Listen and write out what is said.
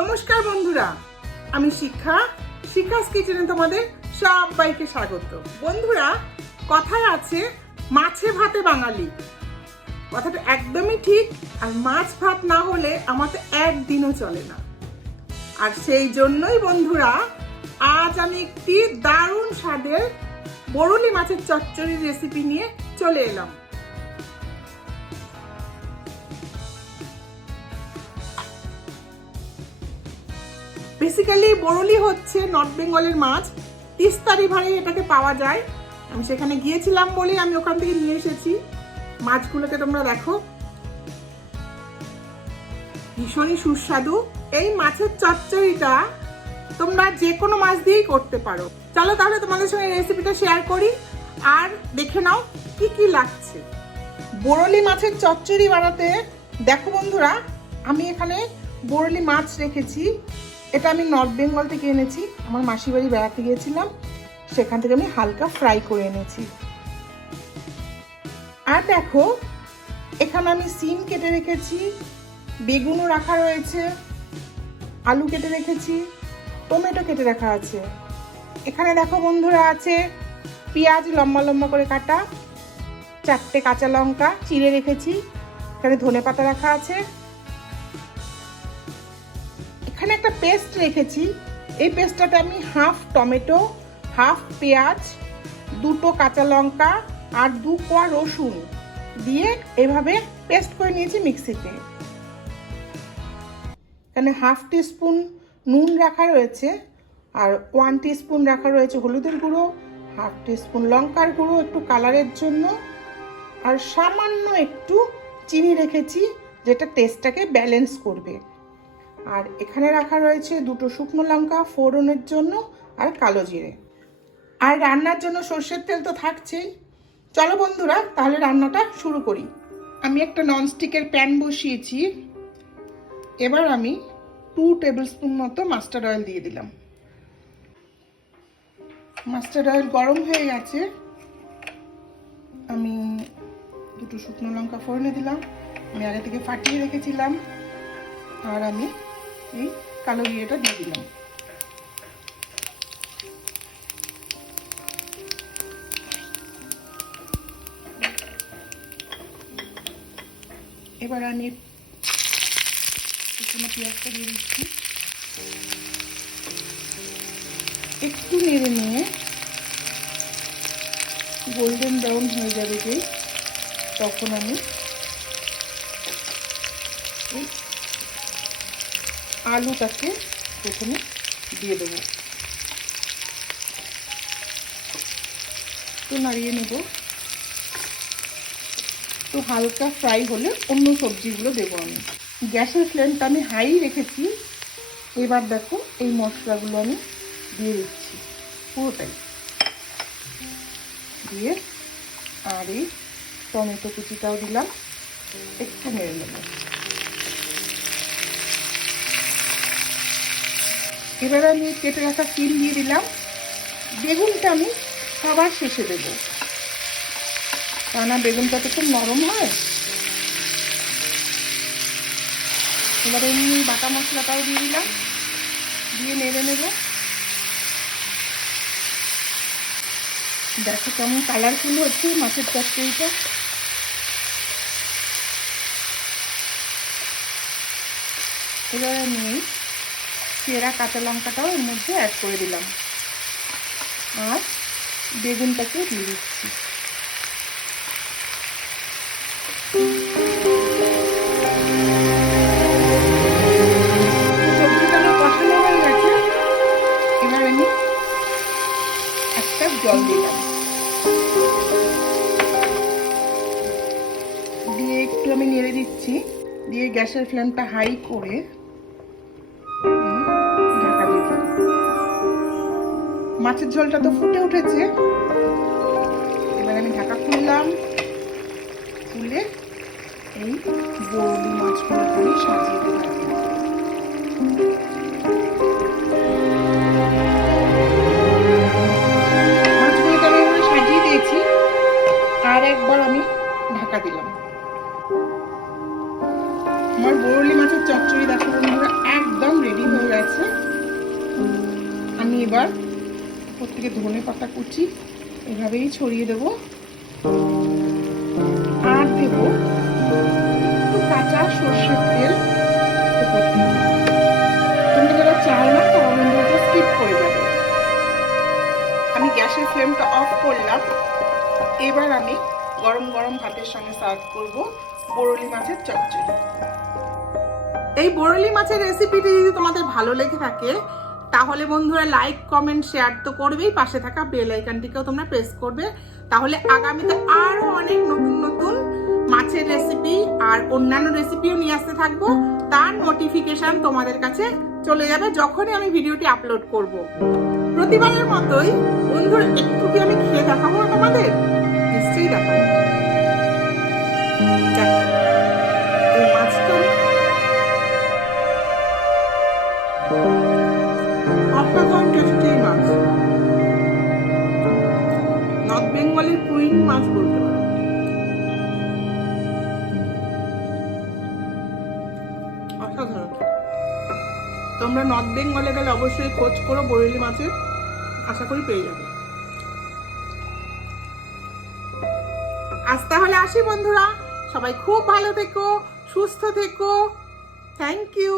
নমস্কার বন্ধুরা, আমি শিক্ষা, শিক্ষাস কিচেনে তোমাদের সবাইকে স্বাগত। বন্ধুরা, কথায় আছে, মাছে ভাতে বাঙালি। কথাটা একদমই ঠিক, আর মাছ ভাত না হলে আমার তো একদিনও চলে না। আর সেই জন্যই বন্ধুরা, আজ আমি একটি দারুণ স্বাদের বরুলি মাছের চচ্চড়ির রেসিপি নিয়ে চলে এলাম। বেসিক্যালি বরলি হচ্ছে নর্থ বেঙ্গলের মাছ। তিস্তা রিভারে এটাকে পাওয়া যায়। আমি সেখানে গিয়েছিলাম বলে আমি ওখান থেকে নিয়ে এসেছি। মাছগুলোকে তোমরা দেখো। ভীষণই সুস্বাদু। এই মাছের চচ্চড়িটা তোমরা যে কোনো মাছ দিয়েই করতে পারো। চলো তাহলে তোমাদের সঙ্গে রেসিপিটা শেয়ার করি। আর দেখে নাও কি কি লাগছে। বরলি মাছের চচ্চড়ি বানাতে, দেখো বন্ধুরা, আমি এখানে বরলি মাছ রেখেছি। এটা আমি নর্থ বেঙ্গল থেকে এনেছি। আমার মাসি বাড়ি বেড়াতে গিয়েছিলাম। সেখান থেকে আমি হালকা ফ্রাই করে এনেছি। আর দেখো, এখানে আমি সিম কেটে রেখেছি, বেগুনও রাখা রয়েছে, আলু কেটে রেখেছি, টমেটো কেটে রাখা আছে। এখানে দেখো বন্ধুরা আছে, পেঁয়াজ লম্বা লম্বা করে কাটা, চারটে কাঁচা লঙ্কা চিড়ে রেখেছি, এখানে ধনে পাতা রাখা আছে। একটা পেস্ট রেখেছি। এই পেস্টটাতে আমি হাফ টমেটো হাফ পেঁয়াজ, দুটো কাঁচা লঙ্কা আর দু কোয়া রসুন দিয়ে এভাবে পেস্ট করে নিয়েছি মিক্সিতে এখানে হাফ টিস্পুন নুন রাখা রয়েছে আর ওয়ান টিস্পুন রাখা রয়েছে হলুদের গুঁড়ো হাফ টিস্পুন লঙ্কার গুঁড়ো একটু কালারের জন্য আর সামান্য একটু চিনি রেখেছি যেটা টেস্টটাকে ব্যালেন্স করবে। আর এখানে রাখা রয়েছে দুটো শুকনো লঙ্কা, ফোড়নের জন্য আর কালো জিরে। আর রান্নার জন্য সর্ষের তেল তো থাকছেই। চলো বন্ধুরা, তাহলে রান্নাটা শুরু করি। আমি একটা ননস্টিকের প্যান বসিয়েছি। এবার আমি টু টেবিল স্পুন মতো মাস্টার্ড অয়েল দিয়ে দিলাম। মাস্টার্ড অয়েল গরম হয়ে গেছে। আমি দুটো শুকনো লঙ্কা ফোড়নে দিলাম। আমি আগে থেকে ফাটিয়ে রেখেছিলাম। আর আমি এই কালো জিরেটা দিয়ে দিলাম এবার আমি কুচনো পেঁয়াজটা দিয়ে দিচ্ছি একটু নেড়ে নিয়ে গোল্ডেন ব্রাউন হয়ে যাবে যে তখন আমি আলুটাকে প্রথমে দিয়ে দেবো। একটু নাড়িয়ে নেব। একটু হালকা ফ্রাই হলে অন্য সবজিগুলো দেবো আমি। গ্যাসের ফ্লেমটা আমি হাই রেখেছি। এবার দেখো এই মশলাগুলো আমি দিয়ে দিচ্ছি পুরোটাই। দিয়ে আর এই টমেটো কুচিটাও দিলাম। একটু নেড়ে নেব। এবার আমি কেটে রাখা সিম দিয়ে দিলাম। বেগুনটা আমি সবার শেষে দেবো। কেননা বেগুনটা তো খুব নরম হয়। এবার এমনি বাটা মশলাটাও দিয়ে দিলাম। দিয়ে নেড়ে নেব। দেখো কেমন কালারফুল হচ্ছে মাছের চচ্চড়িটা। এবার আমি চেরা কাঁচা লঙ্কাটাও এর মধ্যে অ্যাড করে দিলাম। আর বেগুনটাকে দিয়ে দিচ্ছি। আমার জল দিলাম। দিয়ে একটু আমি নেড়ে দিচ্ছি। দিয়ে গ্যাসের ফ্লেমটা হাই করে মাছের ঝোলটা তো ফুটে উঠেছে। এবার আমি ঢাকা খুললাম। খুলে এই বৌলি মাছগুলো আমি সাজিয়ে দিলাম। আমি আর একবার আমি ঢাকা দিলাম। আমার বরলি মাছের চচ্চড়ি দেখো একদম রেডি এইবার উপর থেকে ধনে পাতা কুচি এভাবেই ছড়িয়ে দেব। আর দেব কাঁচা সর্ষের তেল থেকে। যারা চাও না, তারা বন্ধুরা স্কিপ করে যাবে। আমি গ্যাসের ফ্লেমটা অফ করলাম। এবার আমি গরম গরম ভাতের সঙ্গে সার্ভ করব বরলি মাছের চচ্চড়ি। এই বরলি মাছের রেসিপিটি যদি তোমাদের ভালো লেগে থাকে তাহলে বন্ধুরা লাইক কমেন্ট শেয়ার তো করবেই। পাশে থাকা বেল আইকনটিকেও তোমরা প্রেস করবে। তাহলে আগামীতে আরও অনেক নতুন নতুন মাছের রেসিপি আর অন্যান্য রেসিপিও নিয়ে আসতে থাকব। তার নোটিফিকেশন তোমাদের কাছে চলে যাবে যখনই আমি ভিডিওটি আপলোড করব। প্রতিবারের মতোই বন্ধুরা একটু কি আমি খেয়ে দেখাবো তোমাদের। নিশ্চয়ই দেখাবো। টেস্টি মাছ নর্থ বেঙ্গলের কুইন মাছ বলতে তোমরা নর্থ বেঙ্গলে গেলে অবশ্যই খোঁজ করো বরেলি মাছের। আশা করি পেয়ে যাবে। আজ তাহলে আসি বন্ধুরা। সবাই খুব ভালো থেকো, সুস্থ থেকো। Thank you